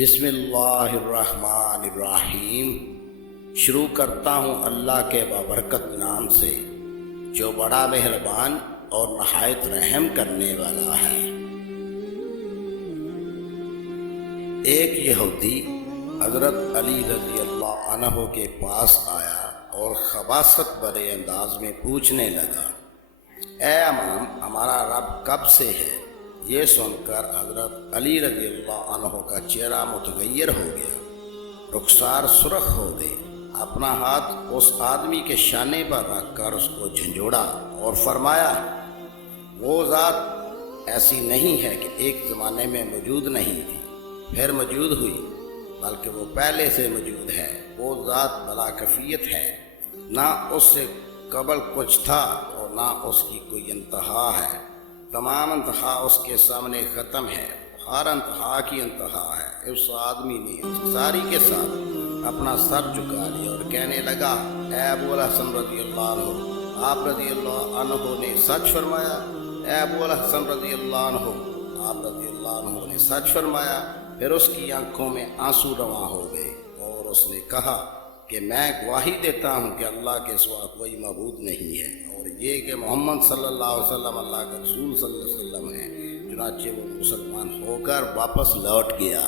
بسم اللہ الرحمن الرحیم۔ شروع کرتا ہوں اللہ کے بابرکت نام سے جو بڑا مہربان اور نہایت رحم کرنے والا ہے۔ ایک یہودی حضرت علی رضی اللہ عنہ کے پاس آیا اور خباثت بھرے انداز میں پوچھنے لگا، اے امام، ہمارا رب کب سے ہے؟ یہ سن کر حضرت علی رضی اللہ عنہ کا چہرہ متغیر ہو گیا، رخسار سرخ ہو گئی، اپنا ہاتھ اس آدمی کے شانے پر رکھ کر اس کو جھنجھوڑا اور فرمایا، وہ ذات ایسی نہیں ہے کہ ایک زمانے میں موجود نہیں تھی پھر موجود ہوئی، بلکہ وہ پہلے سے موجود ہے۔ وہ ذات بلا کفیت ہے، نہ اس سے قبل کچھ تھا اور نہ اس کی کوئی انتہا ہے۔ تمام انتہا اس کے سامنے ختم ہے، ہر انتہا کی انتہا ہے۔ اس آدمی نے ساری کے ساتھ اپنا سر جھکا لیا اور کہنے لگا، اے ابو الحسن رضی اللہ عنہ، آپ رضی اللہ عنہ نے سچ فرمایا۔ اے ابو الحسن رضی اللہ عنہ، آپ رضی اللہ عنہ نے سچ فرمایا۔ پھر اس کی آنکھوں میں آنسو رواں ہو گئے اور اس نے کہا کہ میں گواہی دیتا ہوں کہ اللہ کے سوا کوئی معبود نہیں ہے، اور یہ کہ محمد صلی اللہ علیہ وسلم اللہ کا رسول صلی اللہ علیہ وسلم ہے۔ چنانچہ وہ مسلمان ہو کر واپس لوٹ گیا۔